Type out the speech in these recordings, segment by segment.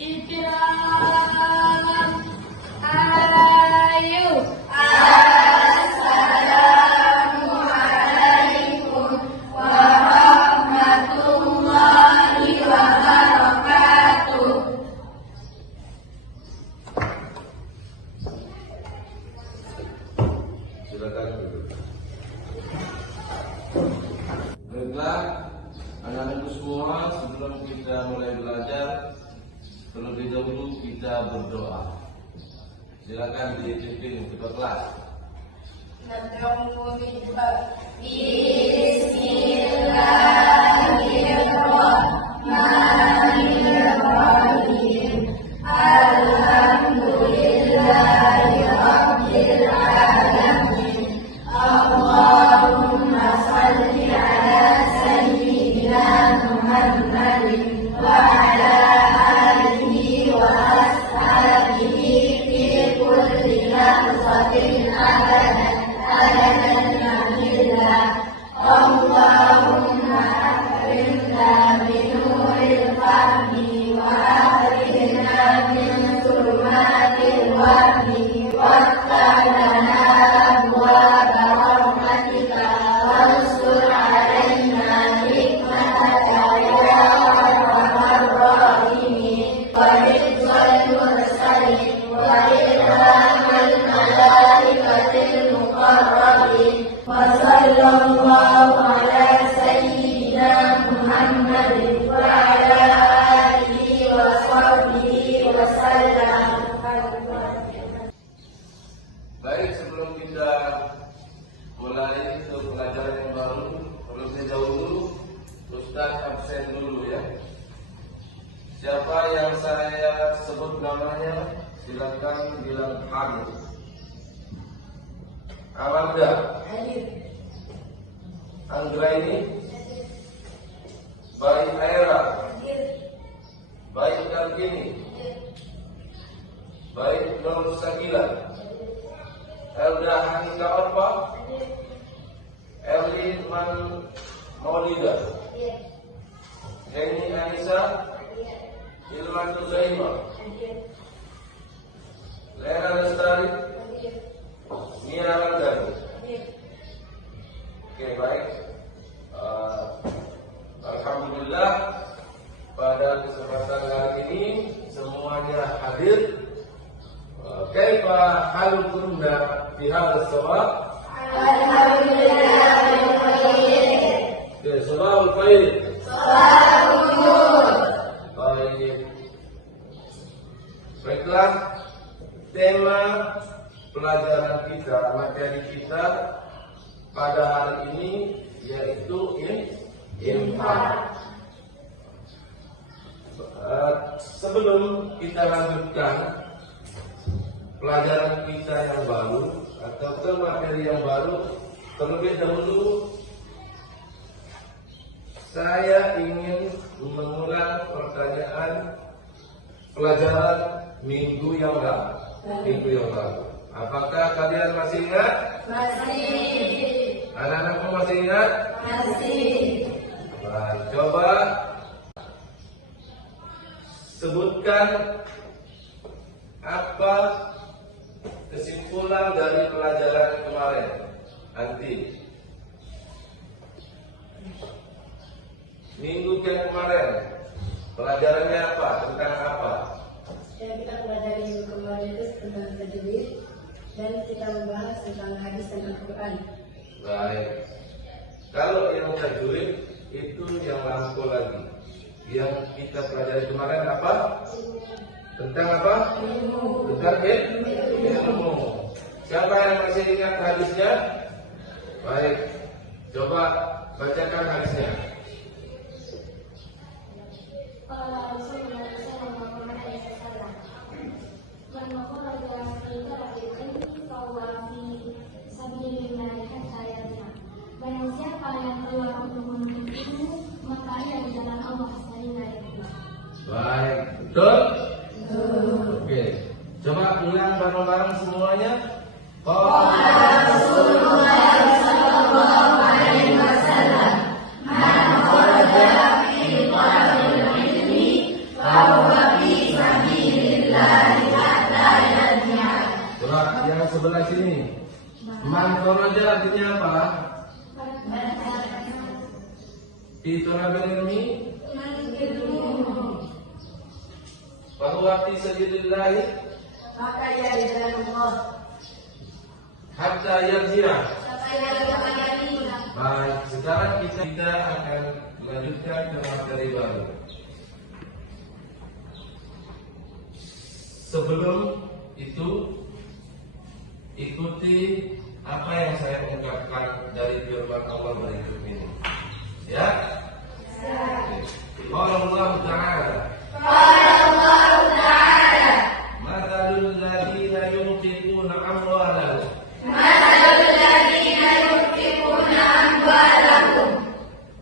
Ikram. Ayo. Assalamualaikum warahmatullahi wabarakatuh. Silakan duduk. Baiklah, anak-anakku semua, sebelum kita mulai belajar, terlebih dahulu kita berdoa. Silakan dipimpin ketua kelas. Bismillahirrahmanirrahim. Alhamdulillahirabbil alamin. Allahumma shalli ala sayyidina Muhammadin wa ala alihi wa ashabihi fi kulli lahzatin abadan nabiyillah. Allahumma akrimna binuril fahmi wa akhrijna min zulumatil wahmi waftahna abwaaba rahmatika wansur alaina hikmataka ya arhamar rahimin wa ridwan mursalin wa ilhamal malaikatil muqarrabin wa sallallahu ala sayyidina Muhammadin wa ala alihi wa sahbihi wa sallam. Baik, sebelum kita mulai ke pelajaran yang baru, terlebih dahulu Ustaz absen dulu ya. Siapa yang saya sebut namanya, silakan bilang Hamid. Amalda, Anggraini, Baik Aira, Baik Kartini, Baik Nur Sakila, Elda Hanika Orpa, Erlin Maulida, Heni Anissa, Ilman Tuzaima, Lena Lestari, Nia Randani. Oke, baik. Alhamdulillah, pada kesempatan kali ini semuanya hadir. Kaifa halukunna fi hadzal sabah? Alhamdulillah. Oke, sabahul khair. Sabahul nur. Baik. Baiklah, tema pelajaran kita, materi kita pada hari ini yaitu infak. Sebelum kita lanjutkan pelajaran kita yang baru atau ke materi yang baru, terlebih dahulu saya ingin mengulang pertanyaan pelajaran minggu yang lalu. Apakah kalian masih ingat? Masih. Anak-anakmu masih ingat? Masih. Baik, coba sebutkan apa kesimpulan dari pelajaran kemarin. Nanti minggu yang kemarin pelajarannya apa? Tentang apa? Yang kita pelajari minggu kemarin itu tentang tajwid dan kita membahas tentang hadis dan Al-Quran. Baik. Kalau yang tajwid itu yang lampau lagi. Yang kita pelajari kemarin apa? Tentang apa? Tentang ilmu. Siapa yang masih ingat hadisnya? Baik. Coba bacakan hadisnya. Barang siapa yang keluar untuk menuntut ilmu, maka ia di jalan Allah sehingga itu. Baik, betul? Oke, coba ulang bareng-bareng semuanya. Rasulullah sallallahu alaihi wasallam, man kharaja fi talil ilmi fa huwa fi sebelah sini. Man kharaja artinya apa? Fi talabil ilmi bahwa fi sabilillah Maka ia di dalam Allah. hatta yarji'a. Sampai ia kembali. Baik, sekarang kita akan melanjutkan ke materi baru. Sebelum itu, ikuti apa yang saya ungkapkan dari firman Allah berikut ini. Ya? Qala Allah Ta'ala. Mathalul ladzina yunfiquna amwalahum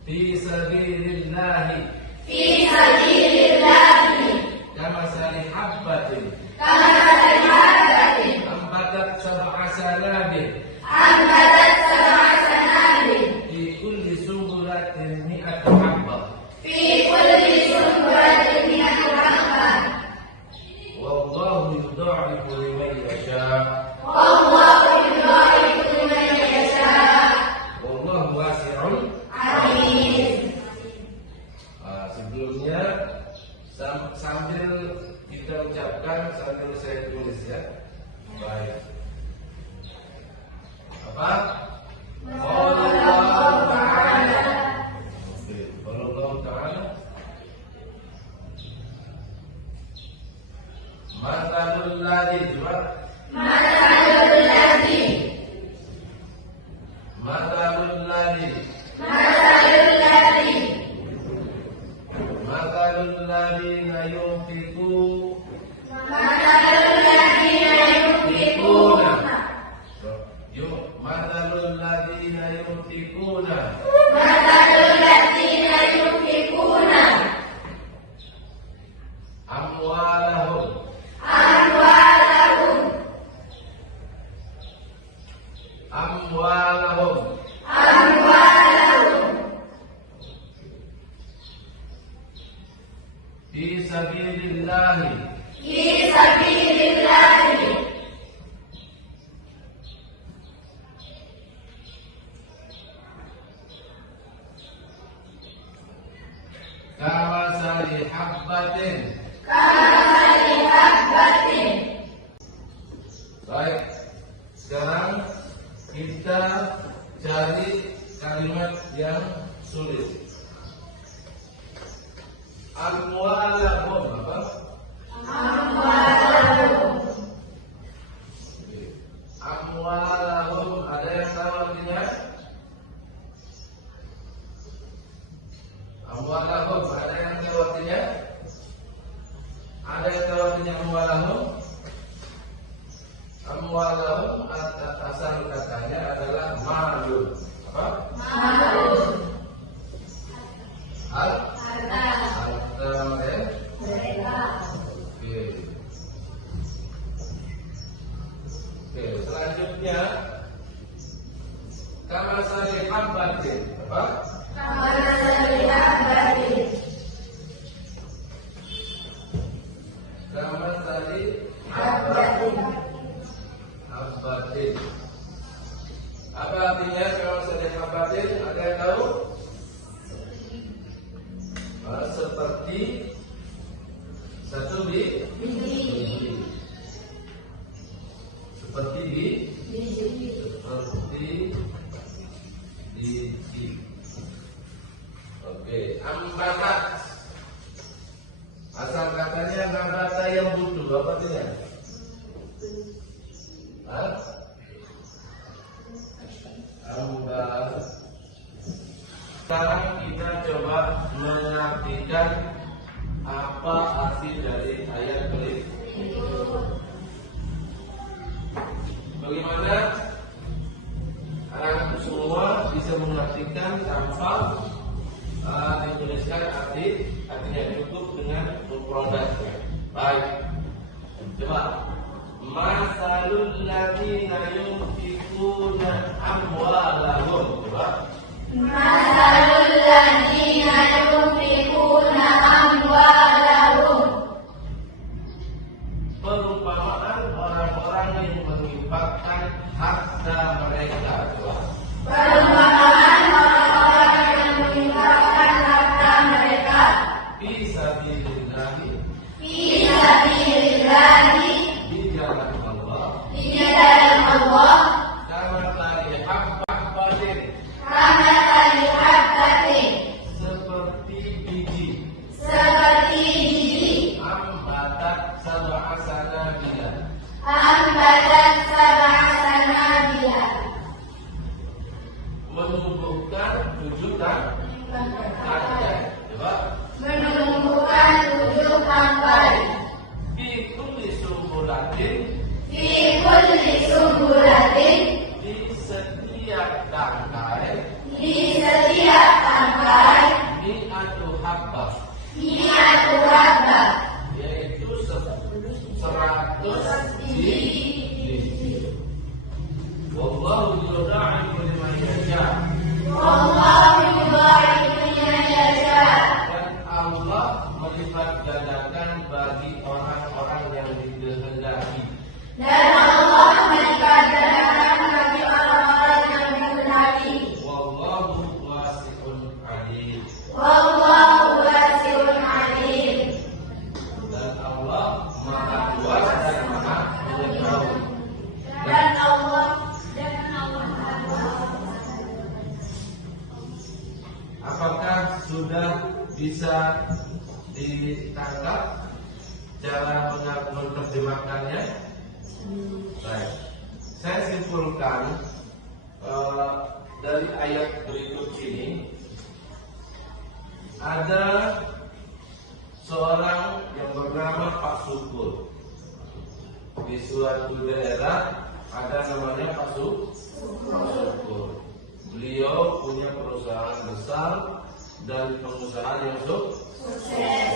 fi sabilillahi kamathali habbatin ambatat sab'a sanabin fi kulli sunbulatin mi'atu habbah wallahu yudha'ifu liman yasha' wallahu wasi'un. Sebelumnya sambil kita ucapkan sambil saya tulis ya. Baik. Apa? Allah Ta'ala. Oke, Allah Ta'ala. Mathalul ladzi Mathalul ladzina yunfiquna Mathalul ladzina yunfiquna amwalahum fi sabilillahi kamathali habbatin. Baik, sekarang kita cari kalimat yang sulit. Amwalahum apa? Amwalahum, ada yang tahu artinya? Amwalahum, ada yang tahu artinya? Ada yang tahu artinya amwalahum? Amwalahum asal katanya adalah malun. Apa? Harta mereka. Oke, selanjutnya kamathali habbatin. Apa? Kamathali habbatin. Apa artinya kamathali habbatin? Ada yang tahu? Seperti satu biji. Seperti biji. Oke, ambatat. Asal katanya nabata yang butuh. Apa artinya? Ambatat. Sekarang kita coba mengartikan apa arti dari ayat berikut. Bagaimana anak semua bisa mengartikan tanpa dituliskan artinya cukup dengan mufradatnya. Baik, coba. Mathalul ladzina yunfiquna amwalahum. Coba. Mathalul ladzina yunfiquna amwalahum. Perumpamaan orang-orang yang menginfakkan ambatat sab'a sanabila. Ambatat sab'a sanabila. Menumbuhkan 7 tangkai. Coba. Menumbuhkan 7 tangkai. Fi kulli sumbulatin. Fi kulli sumbulatin. Di setiap tangkai. Di setiap tangkai. Mi'atu habbah. Mi'atu habbah. Yaitu 100 biji. Wallahu yudha'ifu liman yasha. Wallahu yudha'ifu liman yasha. Dan Allah melipat gandakan bagi orang-orang yang dikehendaki. Dan Allah melipat gandakan bagi orang-orang yang dikehendaki. Wallahu wasi'un alim. Wallahu wasi'un alim. Dan Allah Maha Luas dan Maha Mengetahui. Dan Allah Apakah sudah bisa ditangkap cara menerjemahkannya? Baik. Saya simpulkan dari ayat berikut ini ada seorang yang bernama Pak Syukur. Di suatu daerah ada namanya Pak Syukur. Beliau punya perusahaan besar dan pengusaha yang sukses.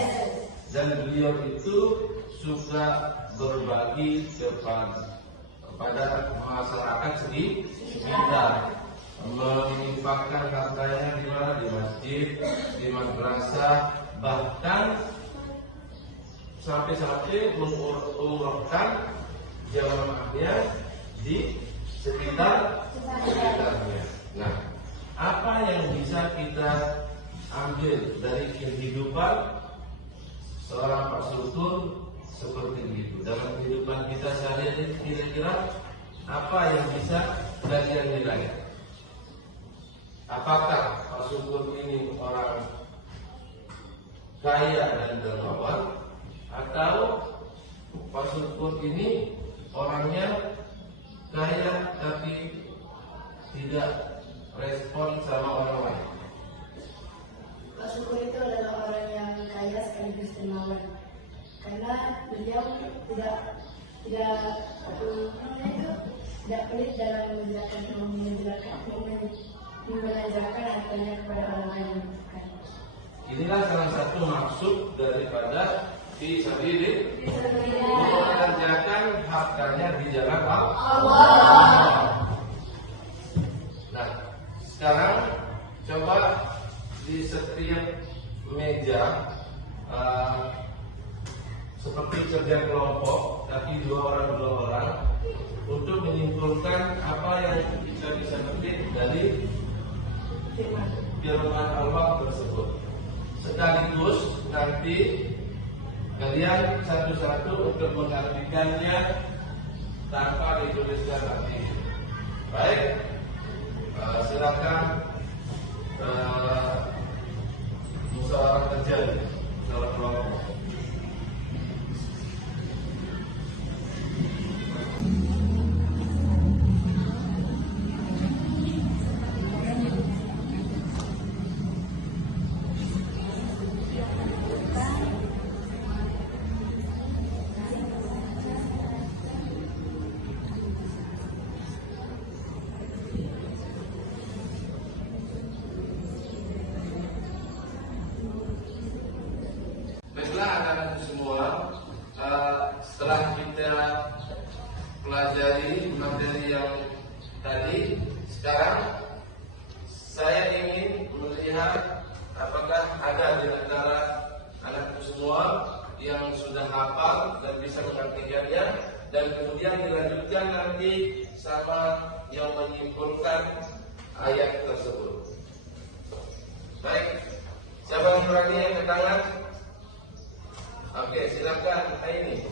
Dan beliau itu suka berbagi kepada masyarakat sekitar, menginfakkan hartanya di mana, di masjid, di madrasah, bahkan sampai-sampai mengumrohkan jamaahnya di sekitarnya. Nah, apa yang bisa kita ambil dari kehidupan seorang Pak Syukur seperti itu dalam kehidupan kita sehari-hari? Kira-kira apa yang bisa kalian nilai? Apakah Pak Syukur ini orang kaya dan dermawan, atau Pak Syukur ini orangnya kaya tapi tidak respon sama orang lain? Pak Syukur itu adalah orang yang kaya sekaligus dermawan, karena beliau tidak pelit dalam membelanjakan hartanya kepada orang lain. Inilah salah satu maksud daripada fi sabilillah, membelanjakan hartanya di jalan Allah. Nah, sekarang coba di setiap meja seperti kerja kelompok, tapi 2 orang untuk menyimpulkan apa yang kita bisa petik dari firman Allah tersebut. Sekaligus nanti kalian satu-satu untuk mengartikannya tanpa dituliskan nanti. Baik, silakan musyawarah kerja dalam kelompok. Baiklah anak-anak semua, setelah kita pelajari materi yang tadi, sekarang saya ingin melihat apakah ada di antara anakku semua yang sudah hafal dan bisa mengartikannya, dan kemudian dilanjutkan nanti sama yang menyimpulkan ayat tersebut. Baik, siapa yang berani angkat tangan? Oke, silakan ini.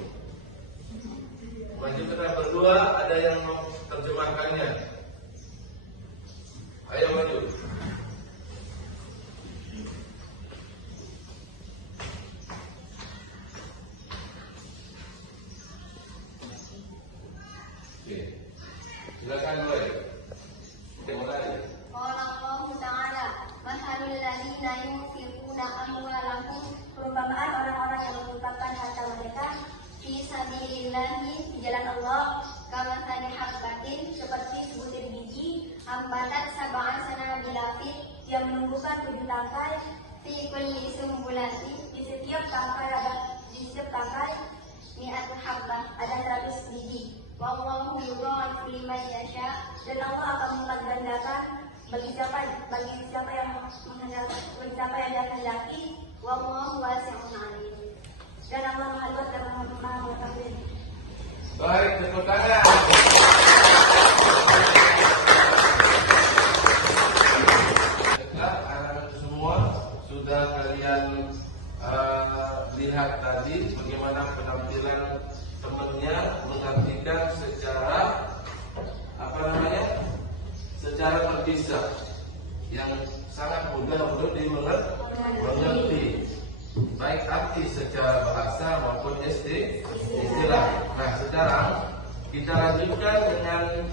Maju kita berdua, ada yang mau terjemahkannya. Ayo maju. Oke. Silakan mulai. Oke, mulai. Qala Allah Ta'ala, Mahalul ladina yunfiquna amwalahum, perumpamaan orang-orang yang menginfakkan harta mereka fi sabilillahi, di jalan Allah, kamathali habbatin, seperti sebutir biji, ambatat sab'an sanabilatin, yang menumbuhkan 7 tangkai, fi kulli sumbulati, di setiap tangkai mi'atu habbah, ada 100 biji. Wallahu yudha'ifu liman yasha, dan Allah akan melipat gandakan bagi siapa yang menghendaki, bagi siapa yang dia kehendaki. Wallahu wasi'un 'alim, dan Allah Maha Luas dan Maha Mengetahui. Baik, tepuk tangan. Anak-anak semua sudah kalian lihat tadi bagaimana penampilan temannya mengartikan secara secara terpisah yang sangat mudah untuk dimengerti, baik arti secara bahasa maupun istilah. Nah, sekarang kita lanjutkan dengan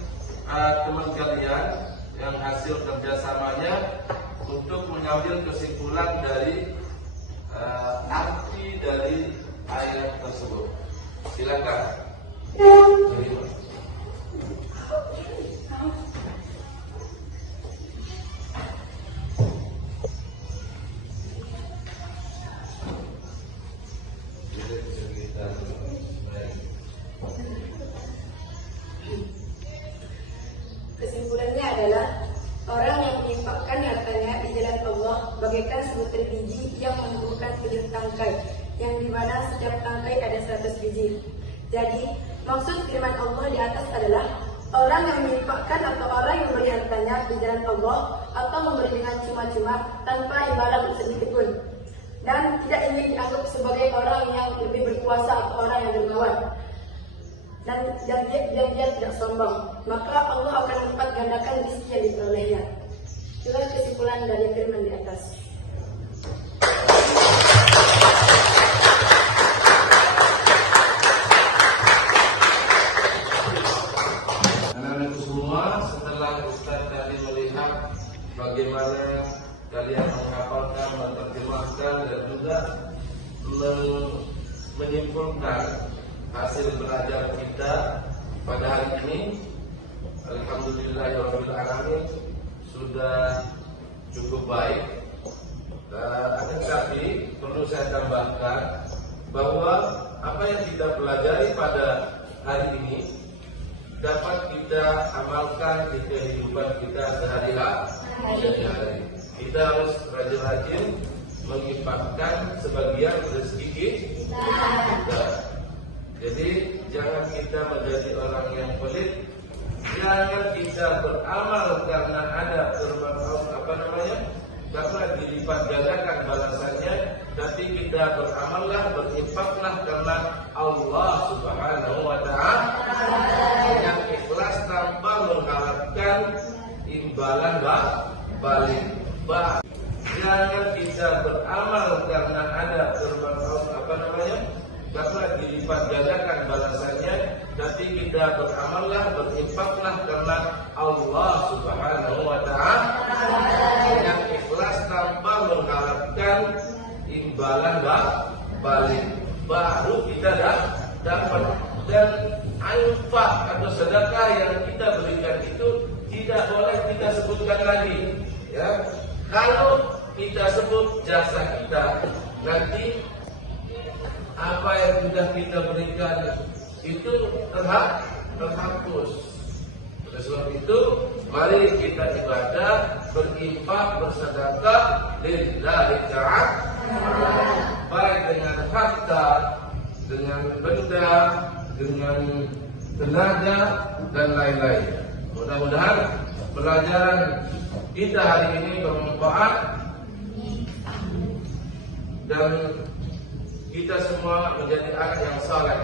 teman kalian yang hasil kerjasamanya untuk mengambil kesimpulan dari arti dari ayat tersebut. Silakan. Terima. Kesimpulannya adalah orang yang menginfakkan hartanya di jalan Allah bagaikan sebutir biji yang menumbuhkan 7 tangkai, yang dimana setiap tangkai ada 100 biji. Jadi maksud firman Allah di atas adalah orang yang menginfakkan atau orang yang memberi hartanya di jalan Allah atau memberi dengan cuma-cuma tanpa imbalan sedikit pun, dan tidak ingin dianggap sebagai orang yang lebih berkuasa atau orang yang dermawan, dan dia tidak sombong, maka Allah akan melipat gandakan rezeki yang diperolehnya. Itulah kesimpulan dari firman di atas. Anak-anakku semua, setelah Ustaz tadi melihat bagaimana kalian menghafalkan, menerjemahkan dan juga menyimpulkan hasil belajar kita pada hari ini, alhamdulillahirabbil alamin, sudah cukup baik. Akan tetapi perlu saya tambahkan bahwa apa yang kita pelajari pada hari ini dapat kita amalkan di kehidupan kita sehari-hari. Kita harus rajin-rajin menginfakkan sebagian rezeki kita. Jadi jangan kita menjadi orang yang pelit. Jangan kita beramal karena ada firman Allah, karena dilipat gandakan balasannya, tapi kita beramallah, berinfaklah karena Allah Subhanahu wa Ta'ala, yang ikhlas tanpa mengharapkan imbalan balik. Jangan kita beramal karena ada firman Allah, karena dilipat gandakan balasannya, tapi kita beramallah, berinfaklah karena Allah Subhanahu wa Ta'ala, yang ikhlas tanpa mengharapkan imbalan balik, baru kita dapat. Dan infak atau sedekah yang kita berikan itu tidak boleh kita sebutkan lagi, ya. Kalau kita sebut jasa kita, nanti apa yang sudah kita berikan itu terhapus. Oleh sebab itu, mari kita ibadah, berinfak, bersedekah lillahi ta'ala, baik dengan harta, dengan benda, dengan tenaga dan lain-lain. Mudah-mudahan pelajaran kita hari ini bermanfaat dan kita semua menjadi anak yang saleh.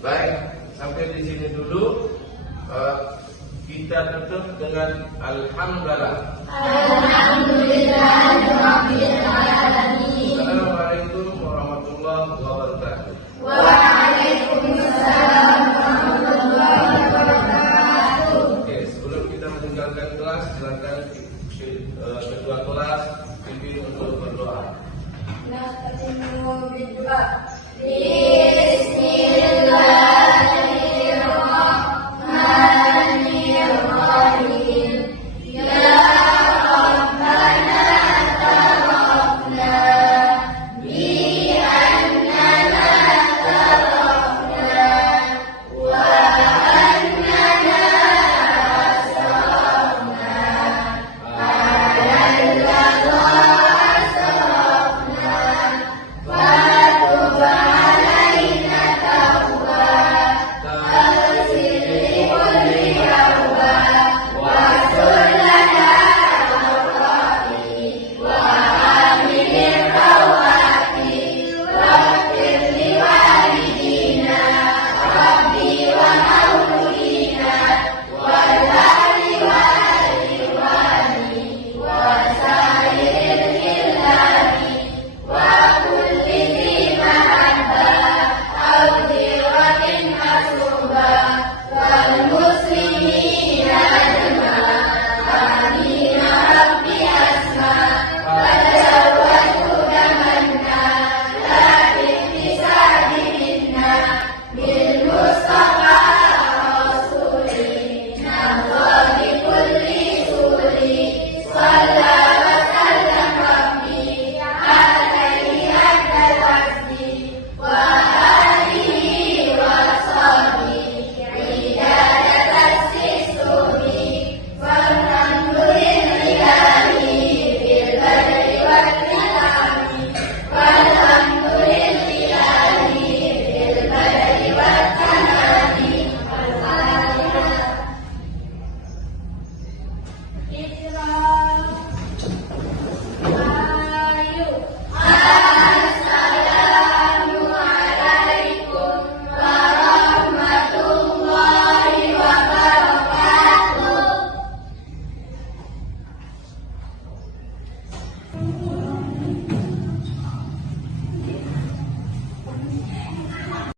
Baik, sampai di sini dulu. Kita tutup dengan alhamdulillah. Assalamualaikum warahmatullahi wabarakatuh. Waalaikumsalam. Di